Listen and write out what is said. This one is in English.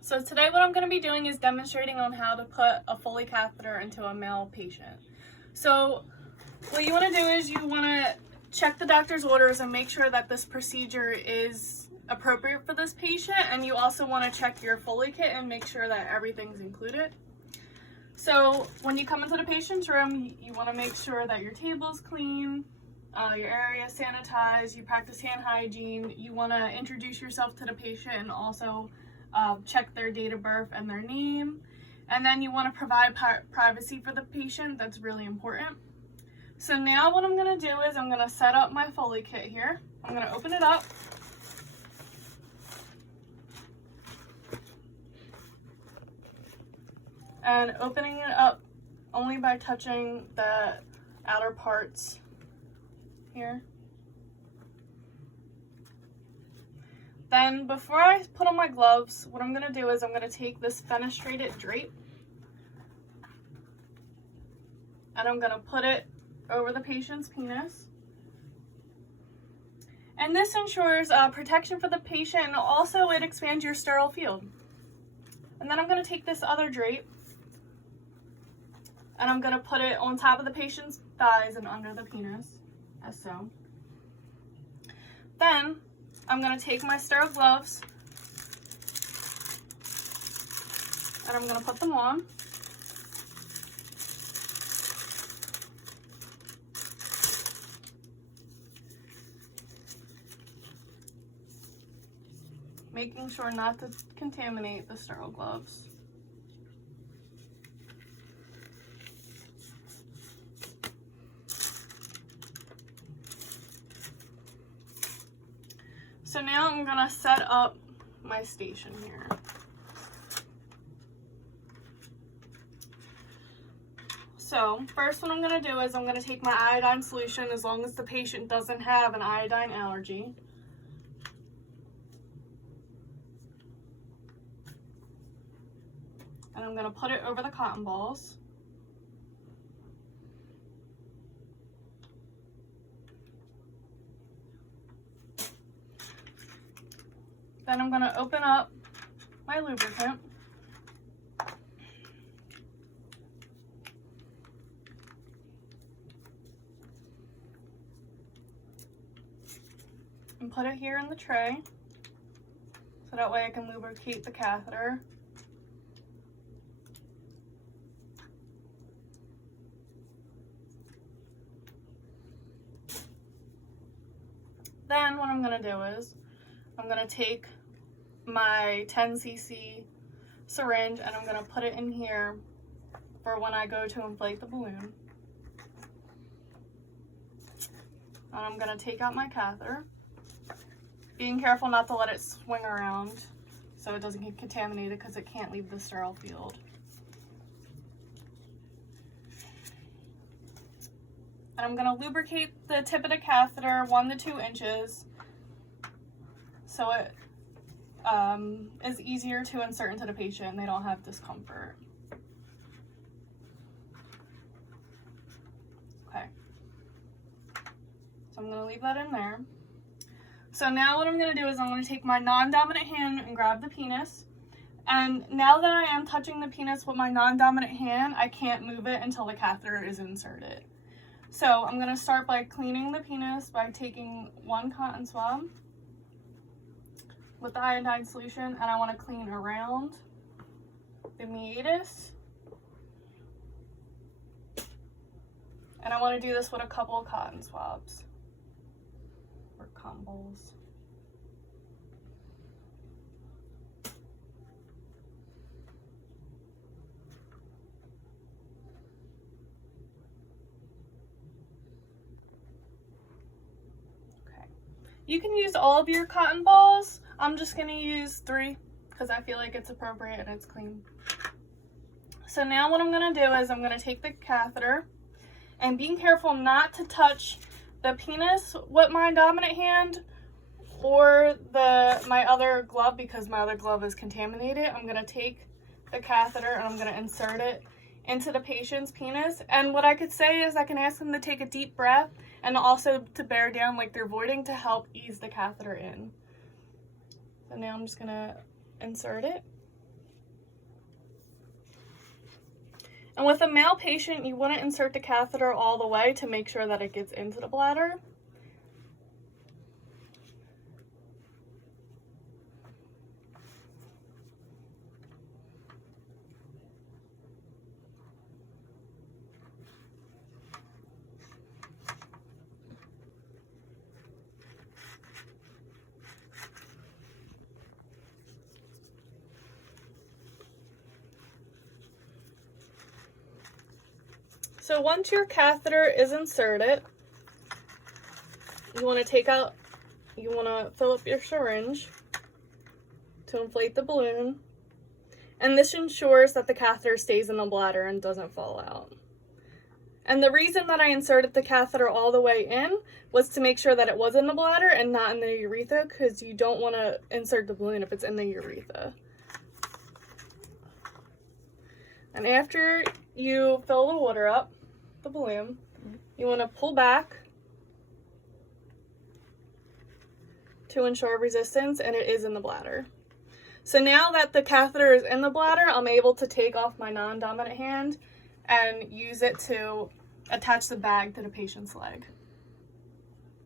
So today what I'm going to be doing is demonstrating on how to put a Foley catheter into a male patient. So what you want to do is you want to check the doctor's orders and make sure that this procedure is appropriate for this patient, and you also want to check your Foley kit and make sure that everything's included. So when you come into the patient's room, you want to make sure that your table's clean, your area is sanitized, you practice hand hygiene, you want to introduce yourself to the patient and also check their date of birth and their name. And then you want to provide privacy for the patient. That's really important. So now what I'm going to do is I'm going to set up my Foley kit here. I'm going to open it up. And opening it up only by touching the outer parts here. Then before I put on my gloves, what I'm going to do is I'm going to take this fenestrated drape and I'm going to put it over the patient's penis. And this ensures protection for the patient, and also it expands your sterile field. And then I'm going to take this other drape and I'm going to put it on top of the patient's thighs and under the penis, as so. Then I'm going to take my sterile gloves and I'm going to put them on. Making sure not to contaminate the sterile gloves. So now I'm going to set up my station here. So first what I'm going to do is I'm going to take my iodine solution, as long as the patient doesn't have an iodine allergy. And I'm going to put it over the cotton balls. Then I'm going to open up my lubricant. And put it here in the tray, so that way I can lubricate the catheter. Then what I'm going to do is I'm going to take my 10cc syringe and I'm going to put it in here for when I go to inflate the balloon. And I'm going to take out my catheter, being careful not to let it swing around so it doesn't get contaminated, because it can't leave the sterile field. And I'm going to lubricate the tip of the catheter 1 to 2 inches so it is easier to insert into the patient and they don't have discomfort. Okay. So I'm going to leave that in there. So now what I'm going to do is I'm going to take my non-dominant hand and grab the penis. And now that I am touching the penis with my non-dominant hand, I can't move it until the catheter is inserted. So I'm going to start by cleaning the penis by taking 1 cotton swab with the iodine solution, and I want to clean around the meatus. And I want to do this with a couple of cotton swabs or cotton balls. You can use all of your cotton balls. I'm just going to use 3 because I feel like it's appropriate and it's clean. So now what I'm going to do is I'm going to take the catheter, and being careful not to touch the penis with my dominant hand or my other glove, because my other glove is contaminated. I'm going to take the catheter and I'm going to insert it into the patient's penis. And what I could say is I can ask them to take a deep breath and also to bear down like they're voiding to help ease the catheter in. So now I'm just going to insert it. And with a male patient, you want to insert the catheter all the way to make sure that it gets into the bladder. So once your catheter is inserted, you want to fill up your syringe to inflate the balloon. And this ensures that the catheter stays in the bladder and doesn't fall out. And the reason that I inserted the catheter all the way in was to make sure that it was in the bladder and not in the urethra, because you don't want to insert the balloon if it's in the urethra. And after you fill the water up, the balloon, you want to pull back to ensure resistance, and it is in the bladder. So now that the catheter is in the bladder, I'm able to take off my non-dominant hand and use it to attach the bag to the patient's leg.